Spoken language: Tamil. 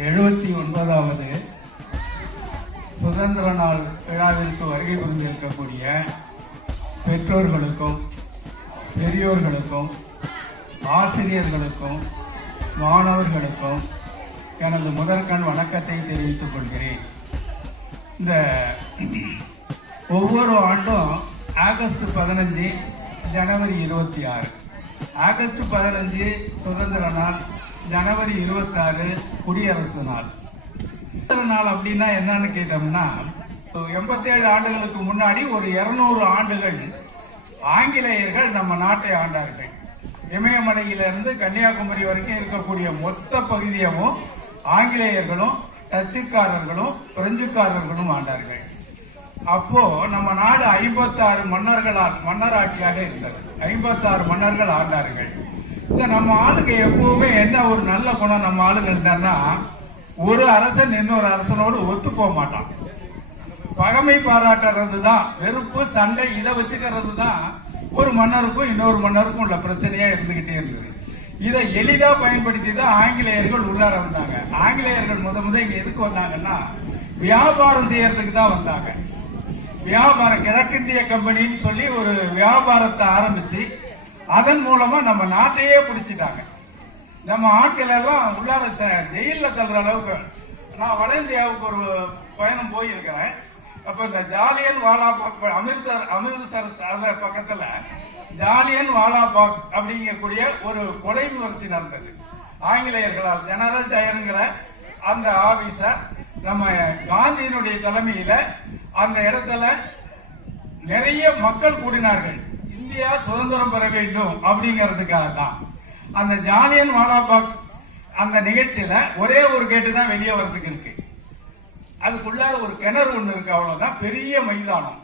79வது சுதந்திர நாள் விழாவிற்கு வருகை புரிந்திருக்கக்கூடிய பெற்றோர்களுக்கும் பெரியோர்களுக்கும் ஆசிரியர்களுக்கும் மாணவர்களுக்கும் எனது முதற்கண் வணக்கத்தை தெரிவித்துக் கொள்கிறேன். இந்த ஒவ்வொரு ஆண்டும் ஆகஸ்ட் 15 ஜனவரி 26, ஆகஸ்ட் 15 சுதந்திர நாள், ஜனவரி 26 குடியரசு நாள். சுதந்திர நாள் அப்படின்னா என்னன்னு கேட்டோம்னா, 87 ஆண்டுகளுக்கு முன்னாடி ஒரு 200 ஆண்டுகள் ஆங்கிலேயர்கள் நம்ம நாட்டை ஆண்டார்கள். இமயமலையிலிருந்து கன்னியாகுமரி வரைக்கும் இருக்கக்கூடிய மொத்த பகுதியவும் ஆங்கிலேயர்களும் டச்சுக்காரர்களும் பிரெஞ்சுக்காரர்களும் ஆண்டார்கள். அப்போ நம்ம நாடு 56 மன்னராட்சியாக இருந்தது. 56 மன்னர்கள் ஆண்டார்கள். இந்த நம்ம ஆளுங்க எப்பவுமே என்ன ஒரு நல்ல குணம் நம்ம ஆளுங்க இருந்தான்னா, ஒரு அரசன் இன்னொரு அரசனோடு ஒத்து போக மாட்டான். பகைமை பாராட்டுறது தான், வெறுப்பு சண்டை இதை வச்சுக்கிறது தான் ஒரு மன்னருக்கும் இன்னொரு மன்னருக்கும் உள்ள பிரச்சனையா இருந்துகிட்டே இருந்தது. இதை எளிதா பயன்படுத்தி தான் ஆங்கிலேயர்கள் உள்ளார வந்தாங்க. ஆங்கிலேயர்கள் முத இங்க எதுக்கு வந்தாங்கன்னா, வியாபாரம் செய்யறதுக்கு தான் வந்தாங்க. வியாபாரம், கிழக்கிந்திய கம்பெனின்னு சொல்லி ஒரு வியாபாரத்தை ஆரம்பிச்சு அதன் மூலமா நம்ம நாட்டையே பிடிச்சிட்டாங்க. நம்ம ஆட்கள் எல்லாம் உள்ளார ஜெயில தள்ளுற அளவுக்கு. நான் வட இந்தியாவுக்கு ஒரு பயணம் போயிருக்கிறேன். அப்ப இந்த ஜாலியன் வாலாபாக், அமிர்தசர் பக்கத்துல ஜாலியன் வாலாபாக் அப்படிங்கக்கூடிய ஒரு கொலை முயற்சி நடந்தது ஆங்கிலேயர்களால். ஜெனரல் டயருங்கிற அந்த ஆபீசர் நம்ம காந்தியினுடைய தலைமையில அந்த இடத்துல நிறைய மக்கள் கூடினார்கள். இந்தியா சுதந்திரம் பெற வேண்டும் அப்படிங்கிறதுக்காக தான். அந்த ஜாலியன் வாலாபாக் அந்த நிகழ்ச்சியில ஒரே ஒரு கேட்டு தான் வெளியே வர்றதுக்கு இருக்கு. அதுக்குள்ளார ஒரு கிணறு ஒண்ணு இருக்கு, அவ்வளவுதான். பெரிய மைதானம்.